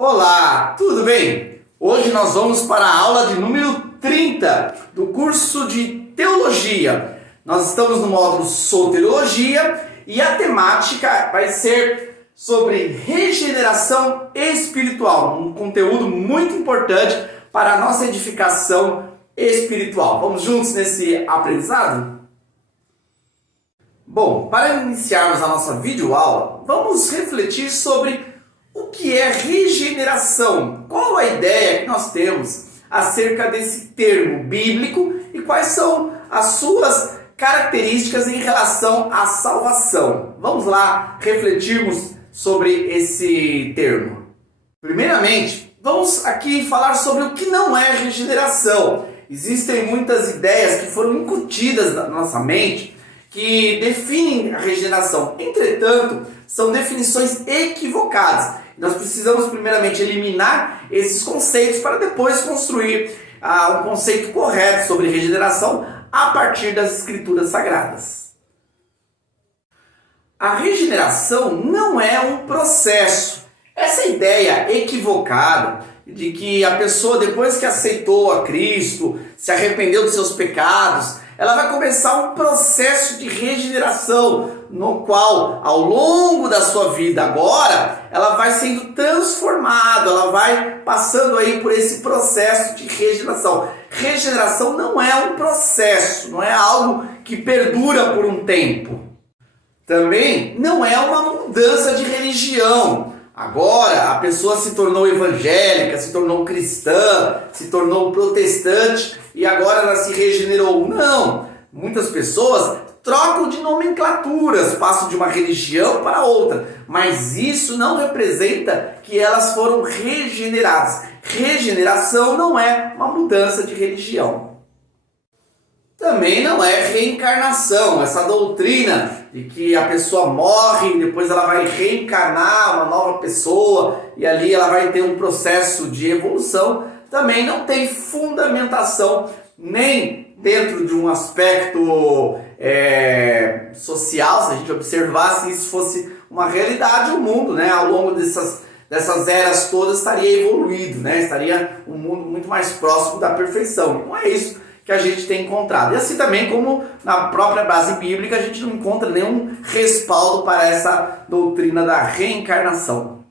Olá, tudo bem? Hoje nós vamos para a aula de número 30 do curso de Teologia. Nós estamos no módulo Soteriologia e a temática vai ser sobre regeneração espiritual, um conteúdo muito importante para a nossa edificação espiritual. Vamos juntos nesse aprendizado? Bom, para iniciarmos a nossa videoaula, vamos refletir sobre o que é regeneração. Qual a ideia que nós temos acerca desse termo bíblico e quais são as suas características em relação à salvação? Vamos lá refletirmos sobre esse termo. Primeiramente, vamos aqui falar sobre o que não é regeneração. Existem muitas ideias que foram incutidas na nossa mente que definem a regeneração. Entretanto, são definições equivocadas. Nós precisamos primeiramente eliminar esses conceitos para depois construir um conceito correto sobre regeneração a partir das escrituras sagradas. A regeneração não é um processo. Essa ideia equivocada de que a pessoa, depois que aceitou a Cristo, se arrependeu dos seus pecados, ela vai começar um processo de regeneração, no qual, ao longo da sua vida agora, ela vai sendo transformada, ela vai passando aí por esse processo de regeneração. Regeneração não é um processo, não é algo que perdura por um tempo. Também não é uma mudança de religião. Agora a pessoa se tornou evangélica, se tornou cristã, se tornou protestante e agora ela se regenerou. Não! Muitas pessoas trocam de nomenclaturas, passam de uma religião para outra, mas isso não representa que elas foram regeneradas. Regeneração não é uma mudança de religião. Também não é reencarnação, essa doutrina de que a pessoa morre e depois ela vai reencarnar uma nova pessoa e ali ela vai ter um processo de evolução, também não tem fundamentação nem dentro de um aspecto social. Se a gente observasse isso fosse uma realidade, o mundo, ao longo dessas eras todas estaria evoluído, estaria um mundo muito mais próximo da perfeição. Não é isso que a gente tem encontrado. E assim também como na própria base bíblica a gente não encontra nenhum respaldo para essa doutrina da reencarnação.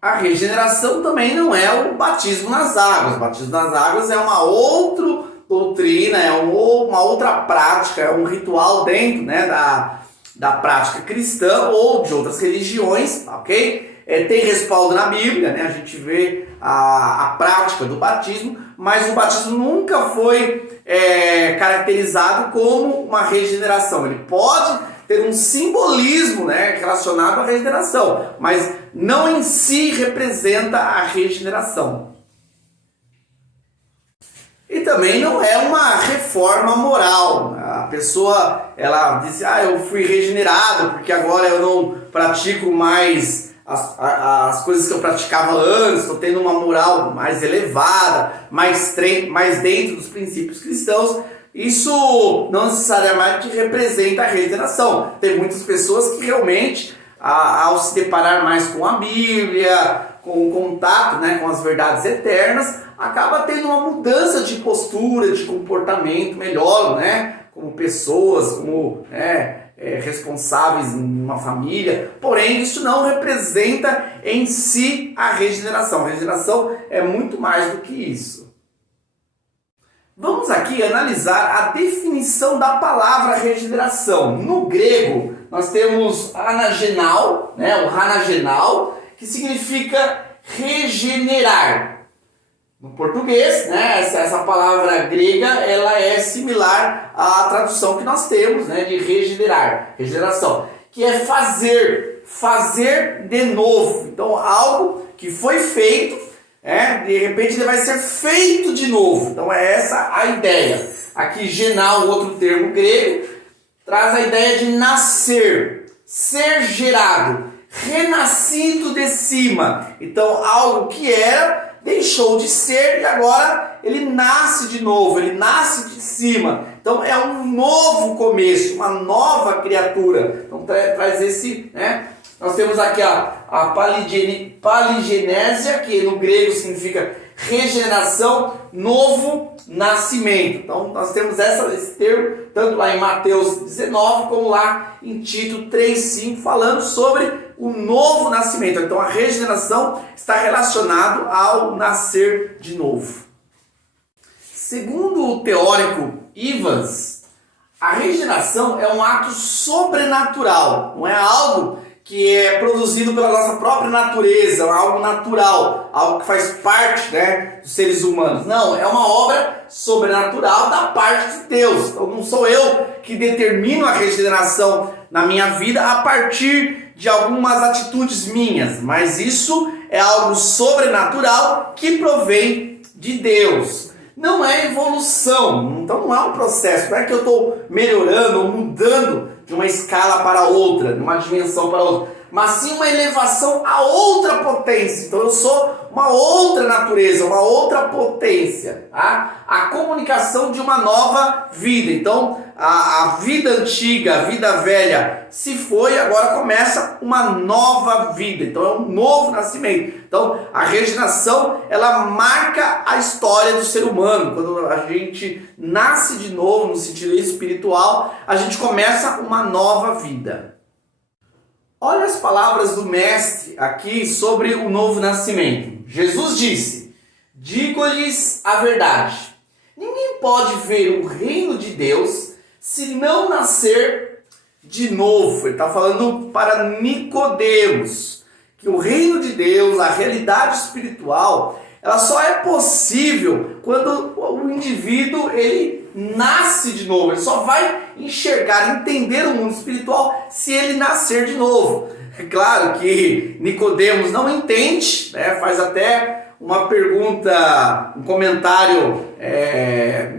A regeneração também não é o batismo nas águas. O batismo nas águas é uma outra doutrina, é uma outra prática, é um ritual dentro da prática cristã ou de outras religiões, ok? Tem respaldo na Bíblia, a gente vê a prática do batismo, mas o batismo nunca foi caracterizado como uma regeneração. Ele pode ter um simbolismo relacionado à regeneração, mas não em si representa a regeneração. E também não é uma reforma moral. A pessoa ela diz, eu fui regenerado porque agora eu não pratico mais as coisas que eu praticava antes, estou tendo uma moral mais elevada, mais dentro dos princípios cristãos. Isso não necessariamente representa a regeneração. Tem muitas pessoas que realmente, ao se deparar mais com a Bíblia, com o contato com as verdades eternas, acaba tendo uma mudança de postura, de comportamento melhor, como pessoas, como responsáveis em uma família. Porém, isso não representa em si a regeneração. A regeneração é muito mais do que isso. Vamos aqui analisar a definição da palavra regeneração. No grego, nós temos anagenal, o hanagenal, que significa regenerar. No português, essa palavra grega, ela é similar à tradução que nós temos, de regenerar, regeneração, que é fazer de novo. Então, algo que foi feito, de repente ele vai ser feito de novo. Então, é essa a ideia. Aqui, genal, outro termo grego, traz a ideia de nascer, ser gerado, renascido de cima. Então, algo que era, deixou de ser e agora ele nasce de novo, ele nasce de cima. Então é um novo começo, uma nova criatura. Então traz esse Nós temos aqui a paligenésia, que no grego significa regeneração, novo nascimento. Então nós temos esse termo, tanto lá em Mateus 19, como lá em Tito 3,5, falando sobre o novo nascimento. Então a regeneração está relacionado ao nascer de novo. Segundo o teórico Evans, a regeneração é um ato sobrenatural, não é algo que é produzido pela nossa própria natureza, algo natural, algo que faz parte, dos seres humanos. Não, é uma obra sobrenatural da parte de Deus. Então não sou eu que determino a regeneração na minha vida a partir de algumas atitudes minhas, mas isso é algo sobrenatural que provém de Deus. Não é evolução, então não é um processo, não é que eu estou melhorando ou mudando de uma escala para outra, de uma dimensão para outra, mas sim uma elevação a outra potência. Então eu sou uma outra natureza, uma outra potência, tá? A comunicação de uma nova vida. Então a vida antiga, a vida velha se foi, agora começa uma nova vida. Então é um novo nascimento. Então a regeneração, ela marca a história do ser humano. Quando a gente nasce de novo no sentido espiritual, a gente começa uma nova vida. Olha as palavras do mestre aqui sobre o novo nascimento. Jesus disse: digo-lhes a verdade, ninguém pode ver o reino de Deus se não nascer de novo. Ele está falando para Nicodemos, que o reino de Deus, a realidade espiritual, ela só é possível quando o indivíduo ele nasce de novo. Ele só vai enxergar, entender o mundo espiritual se ele nascer de novo. É claro que Nicodemos não entende, faz até uma pergunta, um comentário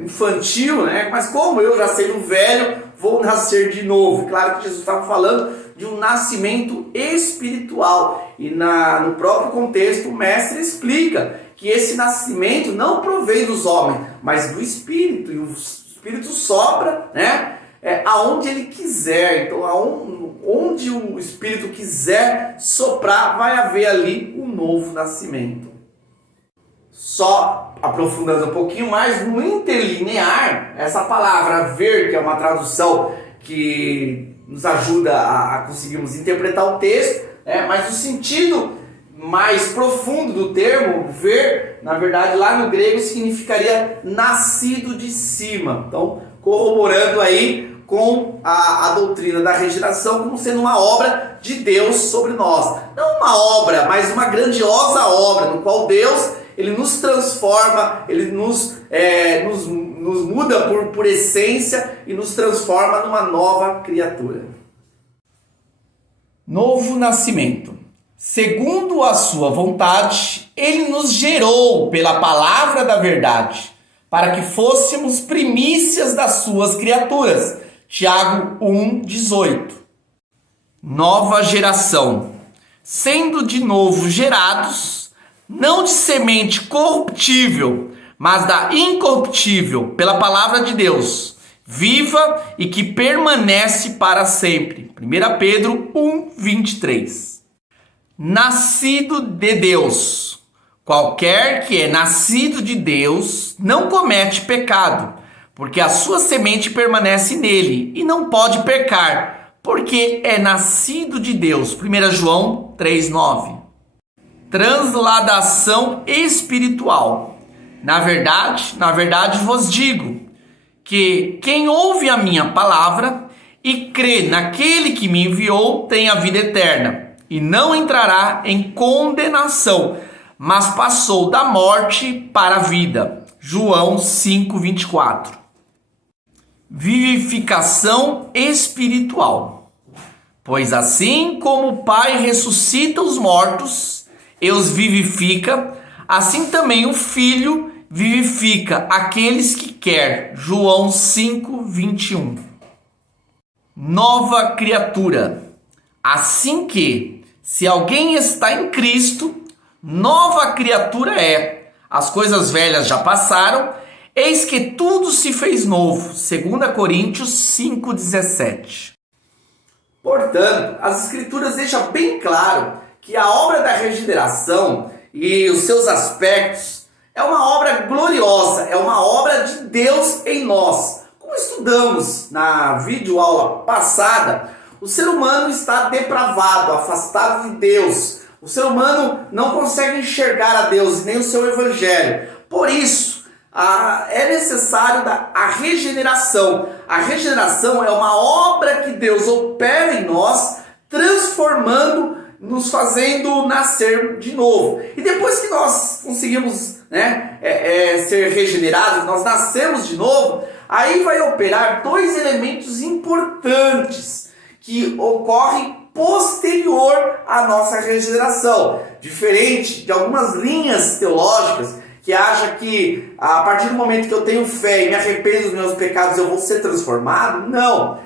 infantil, mas como eu já sendo velho vou nascer de novo? Claro que Jesus estava falando de um nascimento espiritual, e no próprio contexto o mestre explica que esse nascimento não provém dos homens, mas do Espírito, e o Espírito sopra, aonde ele quiser. Então onde o Espírito quiser soprar, vai haver ali um novo nascimento. Só aprofundando um pouquinho mais, no interlinear, essa palavra ver, que é uma tradução que nos ajuda a conseguirmos interpretar o texto, mas o sentido mais profundo do termo ver, na verdade lá no grego significaria nascido de cima. Então corroborando aí com a doutrina da regeneração como sendo uma obra de Deus sobre nós. Não uma obra, mas uma grandiosa obra, no qual Deus ele nos transforma, ele nos muda por essência e nos transforma numa nova criatura. Novo nascimento. Segundo a sua vontade, ele nos gerou pela palavra da verdade, para que fôssemos primícias das suas criaturas. Tiago 1,18. Nova geração. Sendo de novo gerados, não de semente corruptível, mas da incorruptível, pela palavra de Deus, viva e que permanece para sempre. 1 Pedro 1,23. Nascido de Deus. Qualquer que é nascido de Deus não comete pecado, porque a sua semente permanece nele e não pode pecar, porque é nascido de Deus. 1 João 3,9. Transladação espiritual. Na verdade vos digo que quem ouve a minha palavra e crê naquele que me enviou tem a vida eterna e não entrará em condenação, mas passou da morte para a vida. João 5,24. Vivificação espiritual. Pois assim como o Pai ressuscita os mortos e os vivifica, assim também o Filho vivifica aqueles que quer. João 5,21. Nova criatura. Assim que, se alguém está em Cristo, nova criatura é. As coisas velhas já passaram, eis que tudo se fez novo. 2 Coríntios 5,17. Portanto, as Escrituras deixam bem claro que a obra da regeneração e os seus aspectos é uma obra gloriosa, é uma obra de Deus em nós. Como estudamos na videoaula passada, o ser humano está depravado, afastado de Deus. O ser humano não consegue enxergar a Deus, nem o seu evangelho. Por isso, é necessário a regeneração. A regeneração é uma obra que Deus opera em nós, transformando, nos fazendo nascer de novo. E depois que nós conseguimos ser regenerados, nós nascemos de novo, aí vai operar dois elementos importantes que ocorrem posterior à nossa regeneração. Diferente de algumas linhas teológicas que acham que a partir do momento que eu tenho fé e me arrependo dos meus pecados eu vou ser transformado. Não.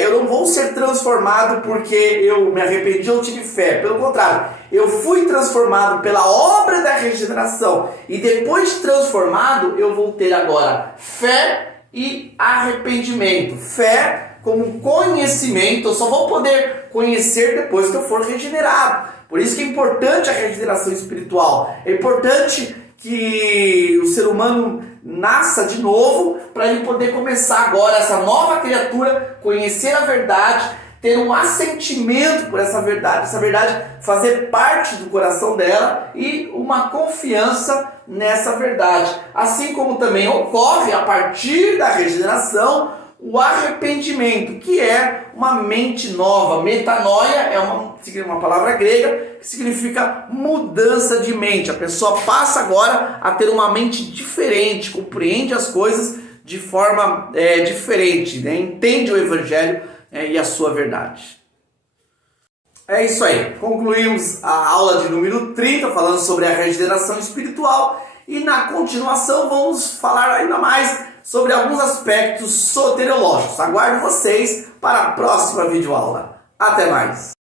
Eu não vou ser transformado porque eu me arrependi ou tive fé. Pelo contrário, eu fui transformado pela obra da regeneração. E depois de transformado, eu vou ter agora fé e arrependimento. Fé como conhecimento. Eu só vou poder conhecer depois que eu for regenerado. Por isso que é importante a regeneração espiritual. É importante que o ser humano nasça de novo para ele poder começar agora essa nova criatura, conhecer a verdade, ter um assentimento por essa verdade fazer parte do coração dela e uma confiança nessa verdade. Assim como também ocorre a partir da regeneração o arrependimento, que é uma mente nova. Metanoia é uma palavra grega que significa mudança de mente. A pessoa passa agora a ter uma mente diferente, compreende as coisas de forma diferente, entende o evangelho e a sua verdade. É isso aí. Concluímos a aula de número 30 falando sobre a regeneração espiritual e na continuação vamos falar ainda mais sobre alguns aspectos soteriológicos. Aguardo vocês para a próxima videoaula. Até mais!